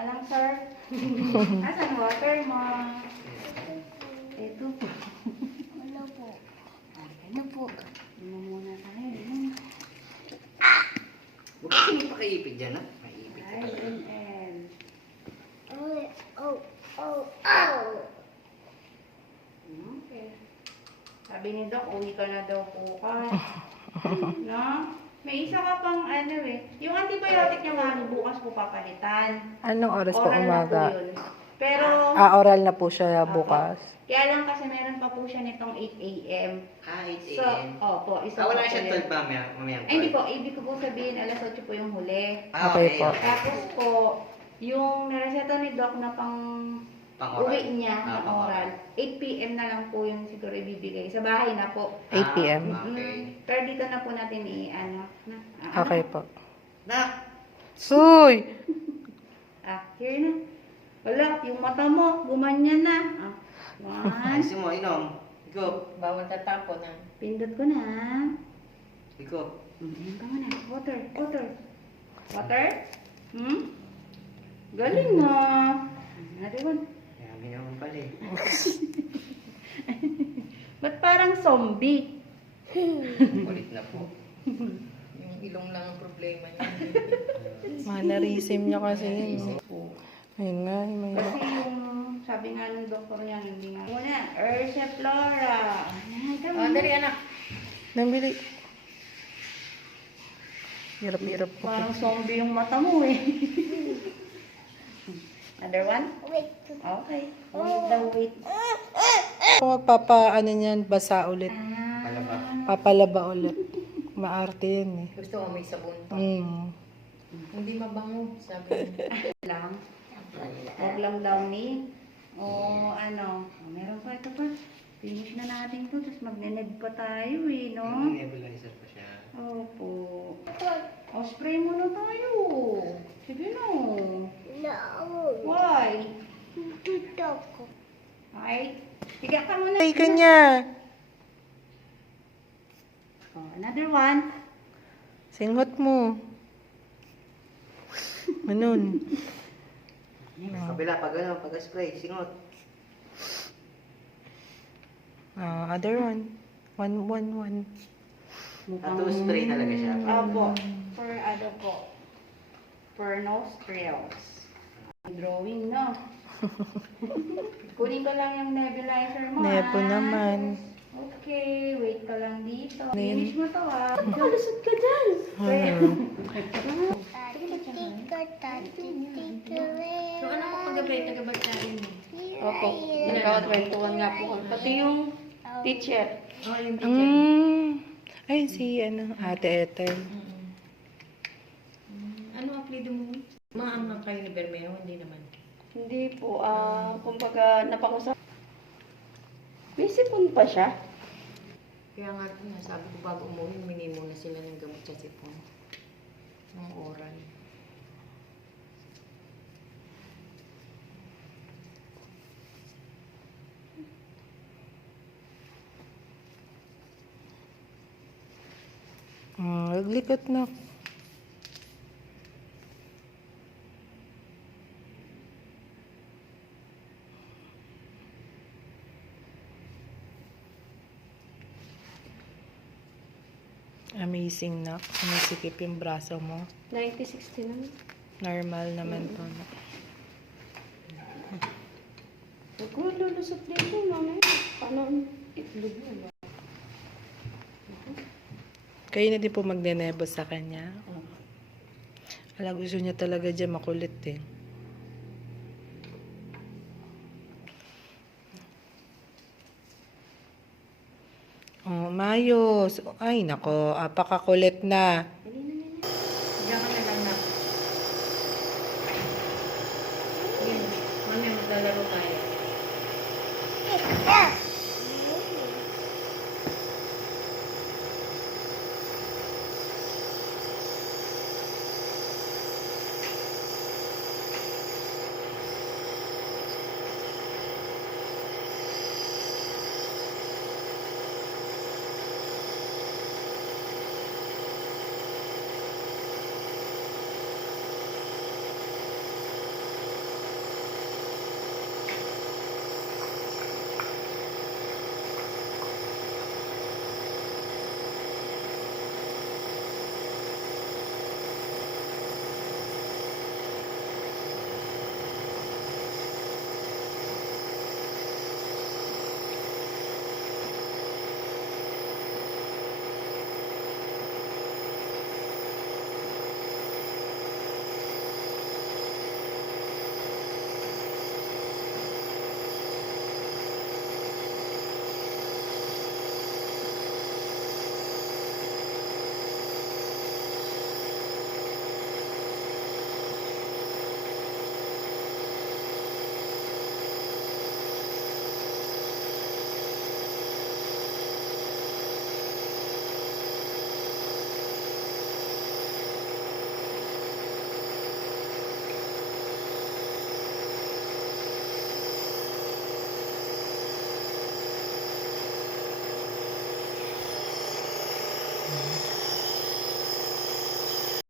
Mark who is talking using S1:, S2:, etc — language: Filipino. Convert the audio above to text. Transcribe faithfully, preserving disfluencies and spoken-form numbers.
S1: lang, sir. Asan water mo? Ito po.
S2: Ano po?
S1: Ano po? Ano muna tayo?
S3: Huwag kasi magpakaipid dyan, ha? Maipid ka
S1: Ay,
S3: talaga.
S1: N L.
S2: Ay, oh, oh, oh.
S1: Okay. Sabi ni Doc, uwi ka na daw bukas. No? May isa ka pang ano eh. Yung antibiotic niya mami, bukas po papalitan.
S4: Anong oras po
S1: Oral na
S4: umaga?
S1: po yun. Pero,
S4: Ah, oral na po siya bukas.
S1: kaya lang kasi meron pa po siya nitong eight A M
S3: Ah, eight
S1: So,
S3: A M
S1: opo, isa
S3: Ah, wala
S1: pa po
S3: siya
S1: yun.
S3: twelve mamaya. Mamaya.
S1: Ay, hindi po. Ibig ko po sabihin, alas eight po yung huli.
S3: Ah,
S4: Okay po.
S1: Tapos po, yung nareseta ni Doc na pang
S3: Pang-oral.
S1: uwi niya
S3: Ah,
S1: na
S3: pang-oral.
S1: oral, eight P M na lang po yung siguro ibibigay. Sa bahay na po.
S4: eight P M
S3: Ah, okay.
S1: Mm, pero dito na po natin i-ano. Na, ah,
S4: Okay po.
S3: Nak!
S4: Uy!
S1: Ah, here na. Wala, yung mata mo, gumanyan na. Ah, one.
S3: Ayusin mo, inom. Ikaw.
S5: Bawal tatapo na.
S1: Pindot ko na.
S3: Ikaw.
S1: Mm, ka muna. Water, water. Water? Hmm? Galing na. Another one.
S3: Yami naman pala eh.
S1: Ba't parang zombie?
S3: Ulit na po.
S5: Yung ilong lang ang problema niya.
S4: Mannerism niya kasi yun. no? Ayun nga, may...
S1: Kasi yung sabi nga ng doktor niya, hindi nga. Muna, Ursa Flora. Ay, come
S5: Oh,
S1: on.
S5: dali anak.
S4: Nambili. Hirap-hirap po.
S1: Parang zombie yung mata mo eh. Another one?
S2: Wait.
S1: Okay. Wait the wait.
S4: Kung magpapa, ano niyan, basa ulit.
S1: Ah.
S3: Palaba.
S4: Papalaba ulit. Maarte yan eh.
S5: Gusto ko may sabon pa.
S4: Mm.
S5: Hindi mabango, sabi niya.
S1: Lang. Huwag lang daw ni. O ano. O, meron pa ito pa. Finish na natin to. Tapos magneneg pa tayo eh, no?
S3: Yung nebulizer pa siya.
S1: Opo. O, spray mo na tayo. Sige no.
S2: No.
S1: Why?
S2: Dito ko.
S1: Ay, higa ka muna.
S4: Ay, kanya.
S1: Oh, another one.
S4: Singhot mo. Ganun.
S3: Kabila, pag ano, pag-spray, singot.
S4: Ah, other one. One, one, one.
S3: Tattoo spray talaga siya.
S1: Opo. For ano po. For nostrils. Drawing, no? Kunin ko lang yung nebulizer mo,
S4: Nepo
S1: ah.
S4: naman.
S1: Okay, wait ka lang dito.
S4: Ano yun?
S1: Finish mo to, ah. Kalusot ka dyan.
S4: Hmm.
S2: Tatitika, tatitika,
S5: So ano mo kagabi, tagabag natin mo?
S1: Opo, nagkakatwentuhan nga po kami. Pati yung teacher.
S5: Oh, yung teacher.
S4: Mm. Ay, si ano, Ate Ethel.
S5: Mm. Mm. Ano ang plido mo? Maangang kayo ni Bermeo, hindi naman.
S1: Hindi po, ah, kumbaga, napakusap. May sipon pa siya.
S5: Kaya nga ito nga, sabi ko bago umuwi, humingi muna sila ng gamot sa sipon. Ng oral.
S4: Ah, likot na. Amazing na. Sumisikip yung braso mo.
S1: ninety sixty naman.
S4: Normal naman to. No?
S1: Huwag ko lulusot dito, mami. Paano itlog mo?
S4: Kayo na din po magnenebo sa kanya. Alam, gusto niya talaga dyan makulit eh. Oh, mayos. Ay, nako. Apakakulit na.
S5: Diyan ka na lang na. Yun, mamaya maglalaro tayo.
S4: Mm.